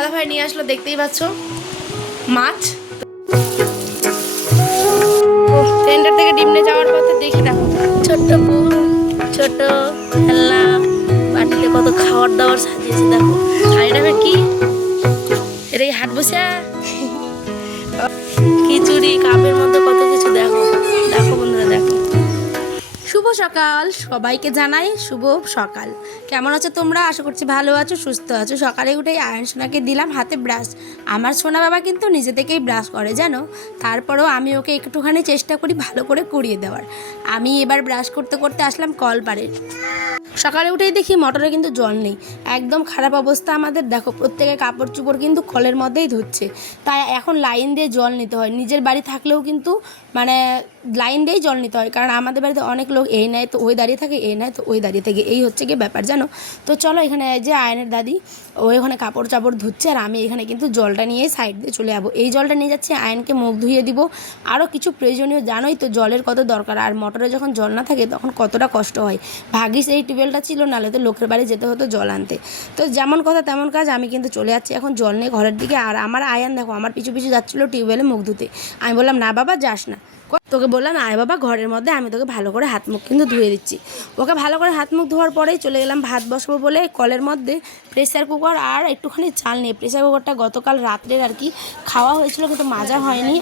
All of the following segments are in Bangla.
দাদা ভাই নিয়ে আসলো, দেখতেই পাচ্ছ মাছ। সেন্টার থেকে ডিম নিয়ে যাওয়ার পথে দেখি দেখো ছোট্ট ফুল, ছোট খেলনা, বাটিতে কত খাবার দাবার সাজিয়েছে দেখো। আর এটা কি, এটা কি হাট বসা খিচুড়ি, কাপের মধ্যে কত কিছু দেখো। দেখো বন্ধুরা দেখো। শুভ সকাল সবাইকে জানাই, শুভ সকাল। কেমন আছো তোমরা? আশা করছি ভালো আছো, সুস্থ আছো। সকালে উঠেই আয়ন সোনাকে দিলাম হাতে ব্রাশ। আমার সোনা বাবা কিন্তু নিজে থেকেই ব্রাশ করে জানো, তারপরেও আমি ওকে একটুখানি চেষ্টা করি ভালো করে করিয়ে দেওয়ার। আমি এবার ব্রাশ করতে করতে আসলাম কলপাড়ে। সকালে উঠেই দেখি মোটরে কিন্তু জল নেই, একদম খারাপ অবস্থা আমাদের। দেখো প্রত্যেকের কাপড় চোপড় কিন্তু কলের মধ্যেই ধুচ্ছে, তাই এখন লাইন দিয়ে জল নিতে হয়। নিজের বাড়ি থাকলেও কিন্তু মানে লাইন দিয়েই জল নিতে হয়, কারণ আমাদের বাড়িতে অনেক লোক এই নেয় তো ওই দাঁড়িয়ে থাকে, এই নেয় তো ওই দাঁড়িয়ে থাকে, এই হচ্ছে কি ব্যাপার জানো। তো চলো এখানে যে আয়নের দাদি ও এখানে কাপড় চাপড় ধুচ্ছে, আর আমি এখানে কিন্তু জলটা নিয়ে সাইড দিয়ে চলে যাবো। এই জলটা নিয়ে যাচ্ছি আয়নকে মুখ ধুয়ে দিব, আরও কিছু প্রয়োজনীয়, জানোই তো জলের কত দরকার। আর মোটরে যখন জল না থাকে তখন কতটা কষ্ট হয়। ভাগিস এই টিউবওয়েলটা ছিল, নাহলে তো লোকের বাড়ি যেতে হতো জল আনতে। তো যেমন কথা তেমন কাজ, আমি কিন্তু চলে যাচ্ছি এখন জল নিয়ে ঘরের দিকে। আর আমার আয়ান দেখো আমার পিছু পিছু যাচ্ছিলো টিউবওয়েলে মুখ ধুতে। আমি বললাম না বাবা যাস না, তোকে বললাম আয় বাবা ঘরের মধ্যে, আমি তোকে ভালো করে হাত মুখ কিন্তু ধুয়ে দিচ্ছি। ওকে ভালো করে হাত মুখ ধোয়ার পরেই চলে গেলাম ভাত বসাবো বলে কলের মধ্যে প্রেসার কুকার আর একটুখানি চাল নিয়ে। প্রেসার কুকারটা গতকাল রাত্রের আর কি খাওয়া হয়েছিল, কিন্তু মাজা হয়নি।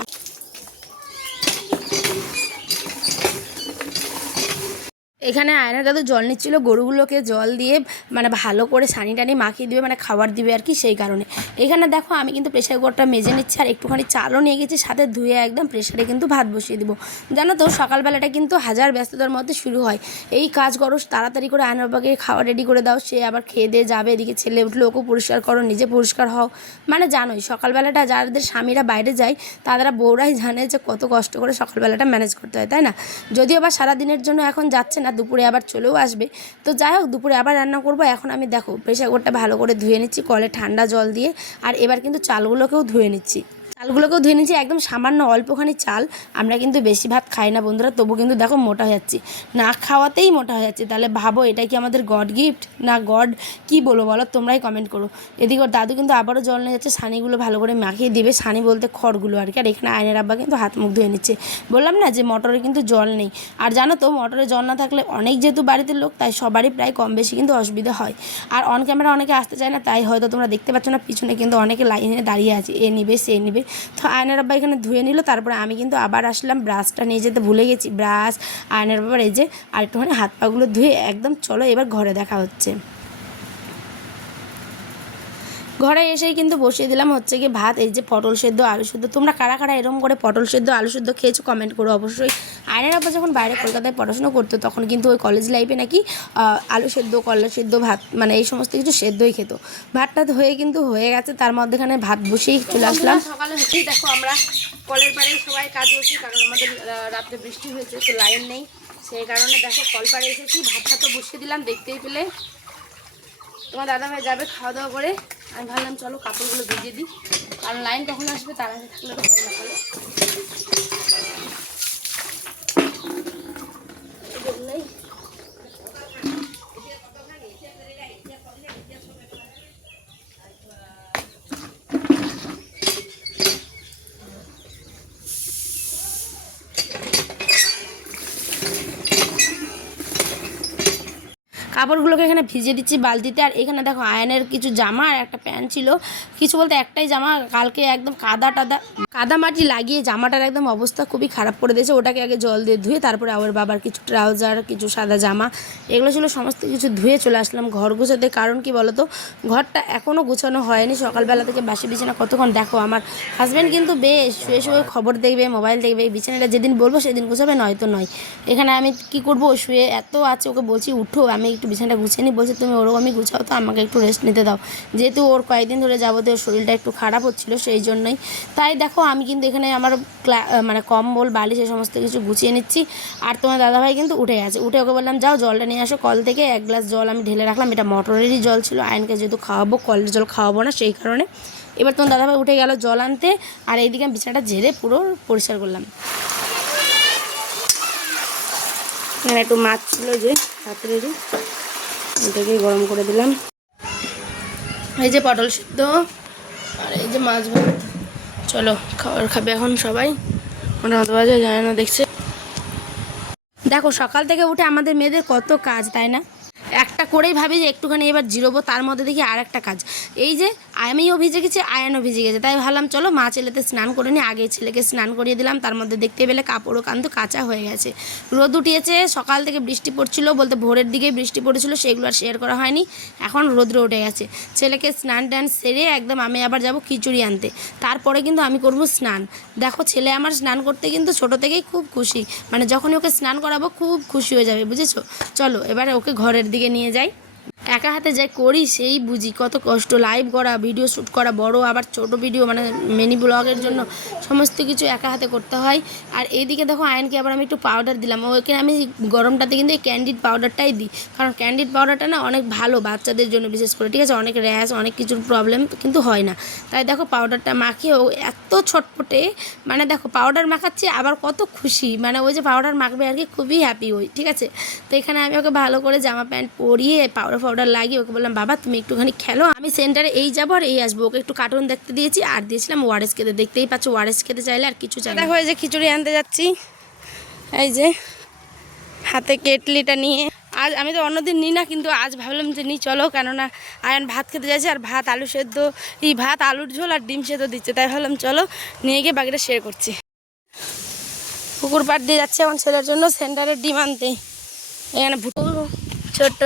এখানে আয়নার দাদু জল নিচ্ছিল গরুগুলোকে জল দিয়ে, মানে ভালো করে সানি টানি মাখিয়ে দিবে, মানে খাবার দিবে আর কি, সেই কারণে। এখানে দেখো আমি কিন্তু প্রেশার কুকারটা মেজে নিচ্ছি, আর একটুখানি চালও নিয়ে গেছি সাথে, ধুয়ে একদম প্রেশারে কিন্তু ভাত বসিয়ে দিব। জানো তো সকালবেলাটা কিন্তু হাজার ব্যস্ততার মধ্যে শুরু হয়। এই কাজ করো তাড়াতাড়ি করে আয়নার বাবাকে খাওয়া রেডি করে দাও, সে আবার খেয়ে দিয়ে যাবে, এদিকে ছেলে উঠলে ওকে পরিষ্কার করো, নিজে পরিষ্কার হও। মানে জানোই সকালবেলাটা যাদের স্বামীরা বাইরে যায় তারা বউরাই জানে যে কত কষ্ট করে সকালবেলাটা ম্যানেজ করতে হয়, তাই না? যদিও বা সারাদিনের জন্য এখন যাচ্ছে না, দুপুরে আবার চলেও আসবে। তো যাই হোক দুপুরে আবার রান্না করব। এখন আমি দেখো প্রেসার কুকারটা ভালো করে ধুয়ে নিচ্ছি কলে ঠান্ডা জল দিয়ে, আর এবার কিন্তু চালগুলোকেও ধুয়ে নিচ্ছি। চালগুলোকেও ধুয়ে নিচ্ছি, একদম সামান্য অল্পখানি চাল। আমরা কিন্তু বেশি ভাত খাই না বন্ধুরা, তবু কিন্তু দেখো মোটা হয়ে যাচ্ছি, না খাওয়াতেই মোটা হয়ে যাচ্ছে। তাহলে ভাবো এটা কি আমাদের গড গিফট না গড কি বলো বলো, তোমরাই কমেন্ট করো। এদিকে ওর দাদু কিন্তু আবারও জল নিয়ে যাচ্ছে, সানিগুলো ভালো করে মাখিয়ে দিবে, সানি বলতে খড়গুলো আর কি। আর এখানে আয়নের আব্বা কিন্তু হাত মুখ ধুয়ে নিচ্ছে। বললাম না যে মোটরে কিন্তু জল নেই। আর জানো তো মোটরে জল না থাকলে অনেক, যেহেতু বাড়িতে লোক তাই সবারই প্রায় কম বেশি কিন্তু অসুবিধা হয়। আর অন ক্যামেরা অনেকে আসতে চায় না, তাই হয়তো তোমরা দেখতে পাচ্ছ না, পিছনে কিন্তু অনেকে লাইনে দাঁড়িয়ে আছে, এ নিবে সে নিবে। তো আয়নের আব্বা এখানে ধুয়ে নিল, তারপরে আমি কিন্তু আবার আসলাম, ব্রাশটা নিয়ে যেতে ভুলে গেছি। ব্রাশ আয়নের বাবার এই যে, আর একটুখানি হাত পাগুলো ধুয়ে একদম চলো এবার ঘরে দেখা হচ্ছে। ঘরে এসেই কিন্তু বসিয়ে দিলাম হচ্ছে কি ভাত, এই যে পটল সেদ্ধ আলু সেদ্ধ। তোমরা কারা কারা এরকম করে পটল সেদ্ধ আলু সেদ্ধ খেয়েছো কমেন্ট করো অবশ্যই। আয়নের আব্বা যখন বাইরে কলকাতায় পড়াশোনা করতো তখন কিন্তু ওই কলেজ লাইফে নাকি আলু সেদ্ধ করলা সেদ্ধ ভাত মানে এই সমস্ত কিছু সেদ্ধই খেত। ভাতটা হয়ে কিন্তু হয়ে গেছে, তার মধ্যেখানে ভাত বসিয়েই চলে আসলাম। সকালে হচ্ছেই দেখো আমরা কলের পাড়ে সবাই কাজ করছি, কারণ আমাদের রাত্রে বৃষ্টি হয়েছে তো লাইন নেই, সেই কারণে দেখো কলপাড়ে এসেছি। ভাতটা তো বসিয়ে দিলাম দেখতেই পেলে। তোমার দাদা ভাই যাবে খাওয়া দাওয়া করে, আমি ভাবলাম চলো কাপড়গুলো ভিজিয়ে দিই, কারণ লাইন কখন আসবে তার আগে থাকলে তো ভয় না করে। এই জন্যই কাপড়গুলোকে এখানে ভিজিয়ে দিচ্ছি বালতিতে। আর এখানে দেখো আয়নের কিছু জামা আর একটা প্যান্ট ছিল, কিছু বলতে একটাই জামা, কালকে একদম কাদা মাটি লাগিয়ে জামাটার একদম অবস্থা খুবই খারাপ করে দিয়েছে। ওটাকে আগে জল দিয়ে ধুয়ে তারপরে আবার বাবার কিছু ট্রাউজার কিছু সাদা জামা এগুলো ছিল সমস্ত কিছু ধুয়ে চলে আসলাম ঘর গুছাতে। কারণ কি বলতো, ঘরটা এখনও গুছানো হয়নি, সকালবেলা থেকে বাসি বিছানা কতক্ষণ। দেখো আমার হাজব্যান্ড কিন্তু বেশ শুয়ে শুয়ে খবর দেখবে, মোবাইল দেখবে, বিছানাটা যেদিন বলবো সেদিন গুছাবে, নয়তো নয়। এখানে আমি কি করবো, শুয়ে এত আছে, ওকে বলছি উঠো আমি একটু বিছানাটা গুছিয়ে নিই, বলছে তুমি ওরকমই গুছাও তো, আমাকে একটু রেস্ট নিতে দাও। যেহেতু ওর কয়েকদিন ধরে যাবতীয় শরীরটা একটু খারাপ হচ্ছিলো সেই জন্যই। তাই দেখো আমি কিন্তু এখানে আমার মানে কম্বল বালিশ এই সমস্ত কিছু গুছিয়ে নিচ্ছি। আর তোমার দাদাভাই কিন্তু উঠে গেছে, উঠে ওকে বললাম যাও জলটা নিয়ে আসো কল থেকে। এক গ্লাস জল আমি ঢেলে রাখলাম, এটা মোটরেরই জল ছিল, আয়নকে যেহেতু খাওয়াবো কলের জল খাওয়াবো না সেই কারণে। এবার তোমার দাদাভাই উঠে গেল জল আনতে, আর এইদিকে আমি বিছানাটা ঝেড়ে পুরো পরিষ্কার করলাম। একটু মাছ ছিল যে রাত্রেরই, এটাকে গরম করে দিলাম। এই যে পটল সিদ্ধ, আর এই যে মাছ ভাত। চলো খাবার খাবে এখন সবাই, মানে অত বাজে যায় না দেখছে। দেখো সকাল থেকে উঠে আমাদের মেয়েদের কত কাজ, তাই না? একটা করেই ভাবি যে একটুখানি এবার জিরোবো, তার মধ্যে দেখি আর একটা কাজ। এই যে আমিও ভিজে গেছি, আয়ানও ভিজে গেছে, তাই ভাবলাম চলো মা ছেলেতে স্নান করে নিই। আগে ছেলেকে স্নান করিয়ে দিলাম, তার মধ্যে দেখতে পেলে কাপড়ও কিন্তু কাঁচা হয়ে গেছে। রোদ উঠিয়েছে, সকাল থেকে বৃষ্টি পড়ছিল, বলতে ভোরের দিকেই বৃষ্টি পড়েছিল, সেগুলো আর শেয়ার করা হয়নি। এখন রোদ্রে উঠে গেছে। ছেলেকে স্নান টান সেরে একদম আমি আবার যাব খিচুড়ি আনতে, তারপরে কিন্তু আমি করব স্নান। দেখো ছেলে আমার স্নান করতে কিন্তু ছোট থেকেই খুব খুশি, মানে যখনই ওকে স্নান করাবো খুব খুশি হয়ে যাবে, বুঝেছো? চলো এবারে ওকে ঘরের দিকে নিয়ে যাই। একা হাতে যাই করি সেই বুঝি কত কষ্ট। লাইভ করা, ভিডিও শ্যুট করা, বড় আবার ছোট ভিডিও, মানে মিনি ব্লগের জন্য সমস্ত কিছু একা হাতে করতে হয়। আর এইদিকে দেখো আয়নকে আবার আমি একটু পাউডার দিলাম। ওকে আমি গরমটাতে কিন্তু এই ক্যান্ডিড পাউডারটাই দিই, কারণ ক্যান্ডিড পাউডারটা না অনেক ভালো বাচ্চাদের জন্য, বিশেষ করে, ঠিক আছে? অনেক র্যাশ, অনেক কিছুর প্রবলেম কিন্তু হয় না। তাই দেখো পাউডারটা মাখিয়ে ও এত ছটপটে, মানে দেখো পাউডার মাখাচ্ছে আবার কত খুশি, মানে ওই যে পাউডার মাখবে আর কি, খুবই হ্যাপি ওই, ঠিক আছে? তো এখানে আমি ওকে ভালো করে জামা প্যান্ট পরিয়ে পাউডার লাগিয়ে ওকে বললাম বাবা তুমি একটুখানি খেলো, আমি সেন্টারে এই যাবো আর এই আসবো। ওকে একটু কার্টুন দেখতে দিয়েছি, আর দিয়েছিলাম ওয়ারেস খেতে। দেখতেই পাচ্ছ ওয়ারেস খেতে চাইলে আর কিছু চাই। দেখো এই যে খিচুড়ি আনতে যাচ্ছি, এই যে হাতে কেটলিটা নিয়ে। আজ আমি তো অন্যদিন নিই না, কিন্তু আজ ভাবলাম যে নিই চলো, কেননা আয়ন ভাত খেতে যাচ্ছে, আর ভাত আলু সেদ্ধ, এই ভাত আলুর ঝোল আর ডিম সেদ্ধ দিচ্ছে, তাই ভাবলাম চলো নিয়ে গিয়ে বাকিটা শেয়ার করছি। পুকুর পাড় দিয়ে যাচ্ছে এখন ছেলের জন্য সেন্টারের ডিম আনতে। এখানে ভুটো, ছোট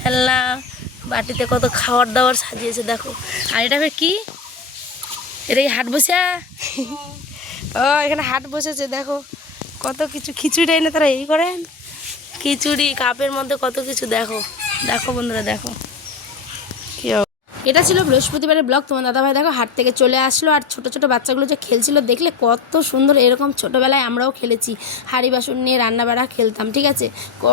খেলনা, বাটিতে কত খাবার দাবার সাজিয়েছে দেখো। আর এটা কি, এটা কি হাট বসে? ও এখানে হাট বসেছে, দেখো কত কিছু। খিচুড়ি এনে তারা এই করেন, খিচুড়ি কাপের মধ্যে কত কিছু। দেখো দেখো বন্ধুরা, দেখো কি। এটা ছিল বৃহস্পতিবারের ব্লগ। তোমার দাদাভাই দেখো হাট থেকে চলে আসলো, আর ছোট ছোট বাচ্চাগুলো যে খেলছিল দেখলে কত সুন্দর। এরকম ছোটোবেলায় আমরাও খেলেছি, হাঁড়ি বাসন নিয়ে রান্নাবাড়া খেলতাম, ঠিক আছে?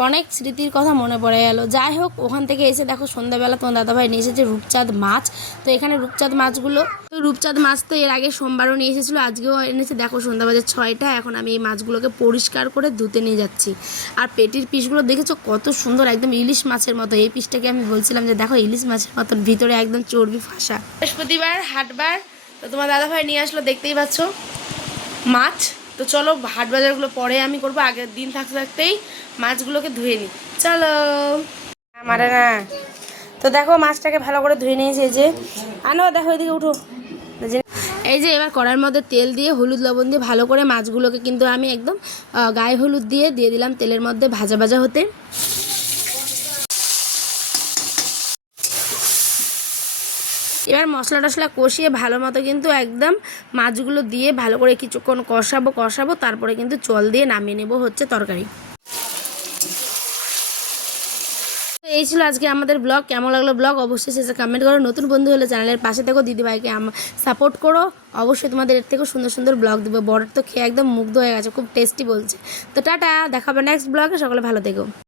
অনেক স্মৃতির কথা মনে পড়ে গেল। যাই হোক, ওখান থেকে এসে দেখো সন্ধ্যাবেলা তোমার দাদাভাই নিয়ে এসেছে রূপচাঁদ মাছ। তো এখানে রূপচাঁদ মাছগুলো, তো রূপচাঁদ মাছ তো এর আগে সোমবারও নিয়ে এসেছিলো, আজকেও এনেছে। দেখো সন্ধ্যা বাজে 6টা, এখন আমি এই মাছগুলোকে পরিষ্কার করে ধুতে নিয়ে যাচ্ছি। আর পেটির পিসগুলো দেখেছো কত সুন্দর, একদম ইলিশ মাছের মতো। এই পিসটাকে আমি বলছিলাম যে দেখো ইলিশ মাছের মতন, ভিতরে একদম চর্বি ফাঁসা। বৃহস্পতিবার হাটবার, তো তোমার দাদাভাই নিয়ে আসলো, দেখতেই পাচ্ছ মাছ। তো চলো হাট বাজারগুলো পরে আমি করবো, আগের দিন থাকতে থাকতেই মাছগুলোকে ধুয়ে নিই। চলো মারে না। তো দেখো মাছটাকে ভালো করে ধুয়ে নিয়েছি, এই যে আনো, দেখো এদিকে উঠো। এই যে এবার কড়ার মধ্যে তেল দিয়ে হলুদ লবণ দিয়ে ভালো করে মাছগুলোকে কিন্তু আমি একদম গায়ে হলুদ দিয়ে দিলাম তেলের মধ্যে ভাজা ভাজা হতে। এবার মশলা টশলা কষিয়ে ভালো মতো কিন্তু একদম মাছগুলো দিয়ে ভালো করে কিছুক্ষণ কষাবো, তারপরে কিন্তু জল দিয়ে নামিয়ে নেব হচ্ছে তরকারি। এই ছিল আজকে আমাদের ব্লগ। কেমন লাগলো ব্লগ অবশ্যই শেষে কমেন্ট করো। নতুন বন্ধু হলে চ্যানেলের পাশে থেকো, দিদিভাইকে সাপোর্ট করো। অবশ্যই তোমাদের এর থেকেও সুন্দর সুন্দর ব্লগ দেবো। বড়ের তো খেয়ে একদম মুগ্ধ হয়ে গেছে, খুব টেস্টি বলছে। তো টাটা, দেখাবে নেক্সট ব্লগে। সকলে ভালো থেকো।